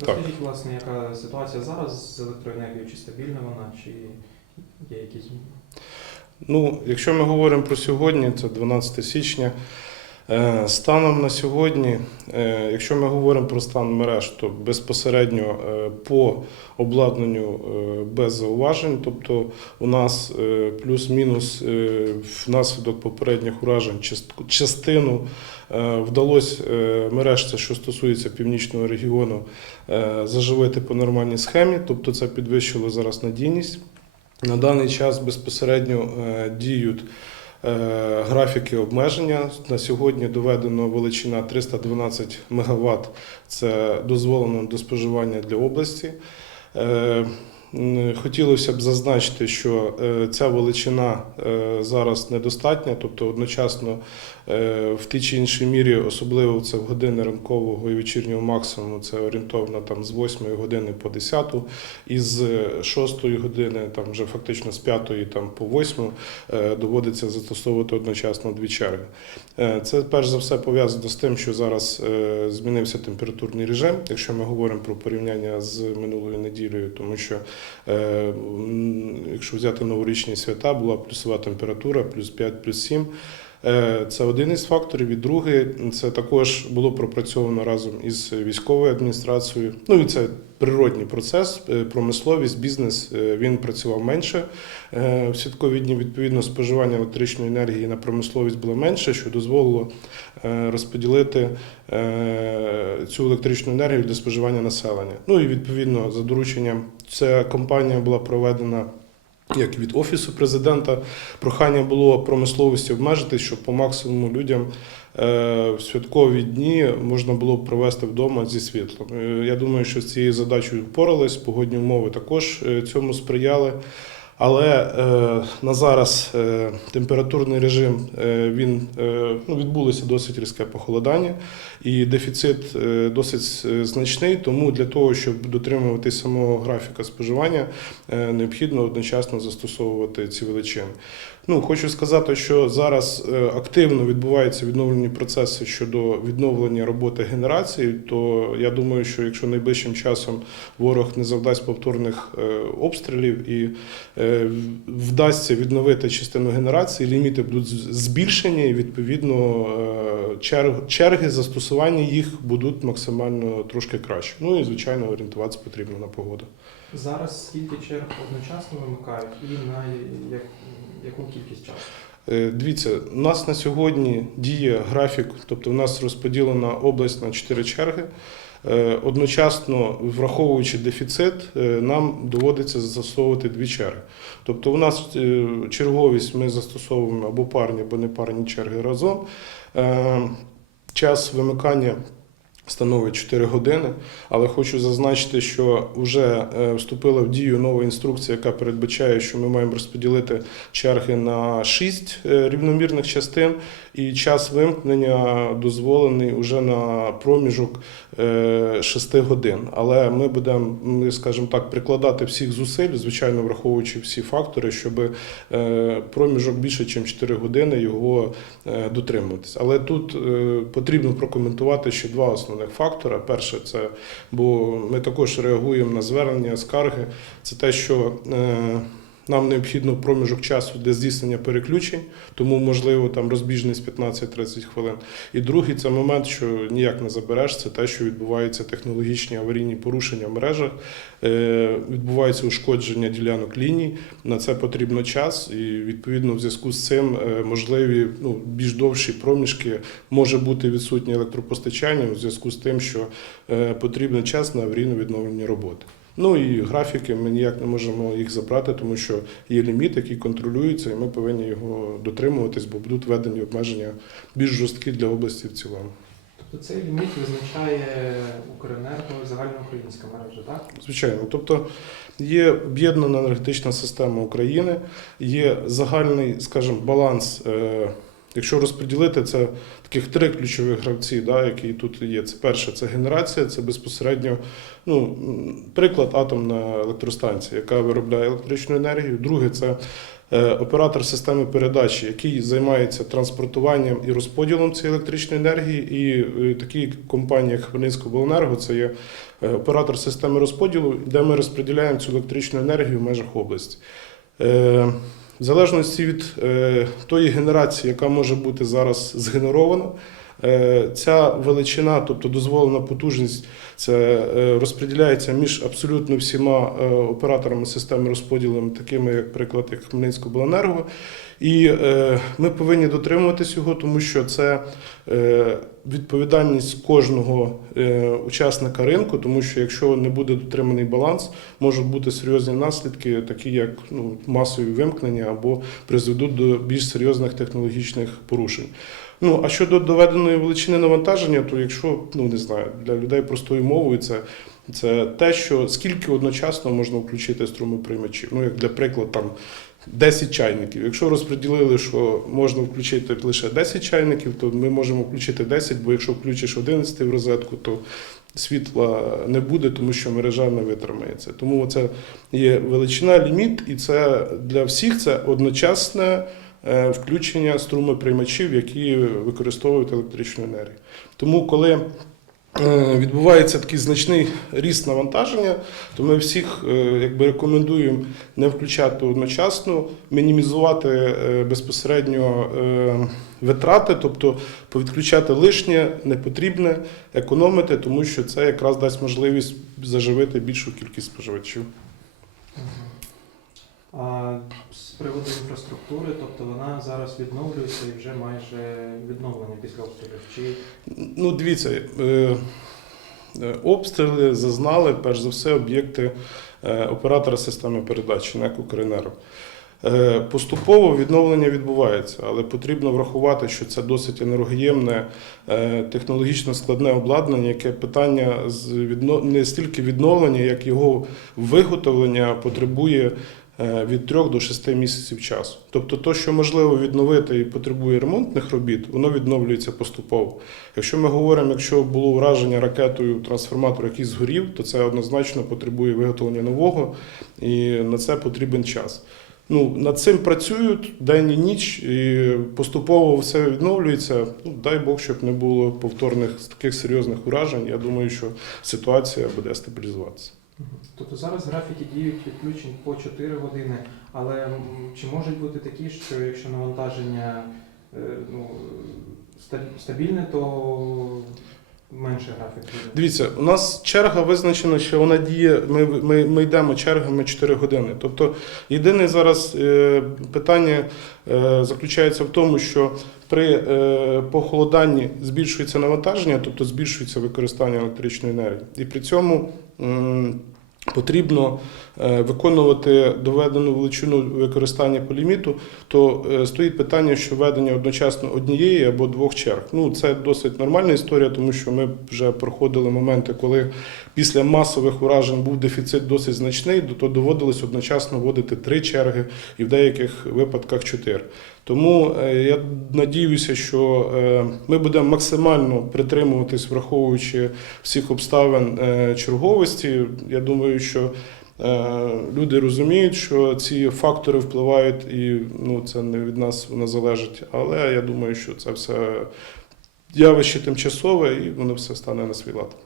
Розкажіть, власне, яка ситуація зараз з електроенергією, чи стабільна вона, чи є якісь зміни? Ну, якщо ми говоримо про сьогодні, це 12 січня. Е, Станом на сьогодні, е, якщо ми говоримо про стан мереж, то безпосередньо е, по обладнанню без зауважень, тобто у нас плюс-мінус внаслідок попередніх уражень частину вдалося мереж, це що стосується північного регіону, заживити по нормальній схемі, тобто це підвищило зараз надійність. На даний час безпосередньо діють графіки обмеження. На сьогодні доведено величина 312 МВт. Це дозволено до споживання для області. Хотілося б зазначити, що е, ця величина е, зараз недостатня, тобто одночасно е, в тій чи іншій мірі, особливо це в години ранкового і вечірнього максимуму, це орієнтовно там з 8 години по 10, і з 6 години, там вже фактично з 5 там, по 8 е, доводиться застосовувати одночасно дві черги. Це перш за все пов'язано з тим, що зараз змінився температурний режим, якщо ми говоримо про порівняння з минулою неділею, тому що якщо взяти новорічні свята, була плюсова температура, плюс 5, плюс 7. Е, Це один із факторів. І другий це також було пропрацьовано разом із військовою адміністрацією. Ну і це природній процес, е, промисловість, бізнес е, він працював менше. В святкові дні відповідно споживання електричної енергії на промисловість було менше, що дозволило розподілити цю електричну енергію для споживання населення. Ну і відповідно за дорученням ця кампанія була проведена. Як від офісу президента прохання було промисловості обмежити, щоб по максимуму людям е, в святкові дні можна було провести вдома зі світлом. Е, Я думаю, що з цією задачею впорались. Погодні умови також е, цьому сприяли. Але е, на зараз е, температурний режим е, він ну, відбулося досить різке похолодання, і дефіцит досить значний. Тому для того, щоб дотримувати самого графіка споживання, необхідно одночасно застосовувати ці величини. Ну, хочу сказати, що зараз е, активно відбуваються відновлені процеси щодо відновлення роботи генерації. То я думаю, що якщо найближчим часом ворог не завдасть повторних е, обстрілів і е, вдасться відновити частину генерації, ліміти будуть збільшені, і відповідно черг- черги застосування їх будуть максимально трошки краще. Ну і звичайно орієнтуватися потрібно на погоду. Зараз скільки черг одночасно вимикають і на як, яку кількість часу? Е, Дивіться, у нас на сьогодні діє графік, тобто у нас розподілена область на чотири черги. Е, Одночасно, враховуючи дефіцит, е, нам доводиться застосовувати дві черги. Тобто, у нас черговість ми застосовуємо або парні, або непарні черги разом. Час вимикання становить 4 години, але хочу зазначити, що вже е, вступила в дію нова інструкція, яка передбачає, що ми маємо розподілити черги на 6 рівномірних частин, і час вимкнення дозволений вже на проміжок 6 годин. Але ми будемо, скажімо так, прикладати всіх зусиль, звичайно, враховуючи всі фактори, щоб е, проміжок більше, ніж 4 години його е, дотримуватись. Але тут е, потрібно прокоментувати ще два основних фактора. Перше, це бо ми також реагуємо на звернення, скарги. Це те, що е, нам необхідно проміжок часу для здійснення переключень, тому можливо там розбіжність 15-30 хвилин. І другий це момент, що ніяк не забереш, це те, що відбуваються технологічні аварійні порушення в мережах, е, відбувається ушкодження ділянок ліній. На це потрібно час, і відповідно в зв'язку з цим е, можливі ну, більш довші проміжки може бути відсутнє електропостачання у зв'язку з тим, що е, потрібен час на аварійно відновлені роботи. Ну і графіки ми ніяк не можемо їх забрати, тому що є ліміт, який контролюється, і ми повинні його дотримуватись, бо будуть введені обмеження більш жорсткі для області в цілому. Тобто цей ліміт визначає Укренерго загальноукраїнська мережа, так? Звичайно, тобто є об'єднана енергетична система України, є загальний, скажімо, баланс. Якщо розподілити, це таких три ключові гравці, да, які тут є. Це перше, це генерація, це безпосередньо ну, приклад атомна електростанція, яка виробляє електричну енергію. Друге, це е, оператор системи передачі, який займається транспортуванням і розподілом цієї електричної енергії, і такі компанії, як Хмельницькобленерго, це є е, оператор системи розподілу, де ми розподіляємо цю електричну енергію в межах області. Е, В залежності від е, тої генерації, яка може бути зараз згенерована, е, ця величина, тобто дозволена потужність, це розподіляється між абсолютно всіма операторами системи розподілу, такими як приклад як Хмельницькобленерго. І ми повинні дотримуватись його, тому що це відповідальність кожного е, учасника ринку, тому що якщо не буде дотриманий баланс, можуть бути серйозні наслідки, такі як ну, масові вимкнення або призведуть до більш серйозних технологічних порушень. Ну а щодо доведеної величини навантаження, то якщо ну не знаю, для людей простою мовою це. Це те, що скільки одночасно можна включити струмоприймачів. Ну, як для прикладу, там 10 чайників. Якщо розподілили, що можна включити лише 10 чайників, то ми можемо включити 10, бо якщо включиш 11 в розетку, то світла не буде, тому що мережа не витримається. Тому це є величина, ліміт, і це для всіх це одночасне е, включення струмоприймачів, які використовують електричну енергію. Тому коли відбувається такий значний ріст навантаження, то ми всіх е, якби рекомендуємо не включати одночасно, мінімізувати е, безпосередньо е, витрати, тобто повідключати лишнє, непотрібне, економити, тому що це якраз дасть можливість заживити більшу кількість споживачів. Приводу інфраструктури, тобто вона зараз відновлюється і вже майже відновлення після обстрілів. Чи Ну, дивіться, е, е, обстріли зазнали перш за все об'єкти е, оператора системи передачі НЕК «Укренерго». Поступово відновлення відбувається, але потрібно врахувати, що це досить енергоємне, технологічно складне обладнання, яке питання не стільки відновлення, як його виготовлення потребує від 3 до 6 місяців часу. Тобто, то, що можливо відновити і потребує ремонтних робіт, воно відновлюється поступово. Якщо ми говоримо, якщо було враження ракетою трансформатор, який згорів, то це однозначно потребує виготовлення нового, і на це потрібен час. Ну, над цим працюють день і ніч, і поступово все відновлюється. Ну, дай Бог, щоб не було повторних таких серйозних уражень. Я думаю, що ситуація буде стабілізуватися. Тобто зараз графіки діють відключень по 4 години, але чи можуть бути такі, що якщо навантаження е, ну, стабільне, то менше графік буде? Дивіться, у нас черга визначена, що вона діє. Ми, ми, ми йдемо чергами 4 години. Тобто, єдине зараз е, питання е, заключається в тому, що при е, похолоданні збільшується навантаження, тобто збільшується використання електричної енергії. І при цьому потрібно е, виконувати доведену величину використання по ліміту, то е, стоїть питання, що введення одночасно однієї або двох черг. Ну це досить нормальна історія, тому що ми вже проходили моменти, коли після масових уражень був дефіцит досить значний, то доводилось одночасно вводити три черги і в деяких випадках чотири. Тому е, я надіюся, що е, ми будемо максимально притримуватись, враховуючи всіх обставин е, черговості. Я думаю, що люди розуміють, що ці фактори впливають, і ну, це не від нас воно залежить. Але я думаю, що це все явище тимчасове і воно все стане на свій лад.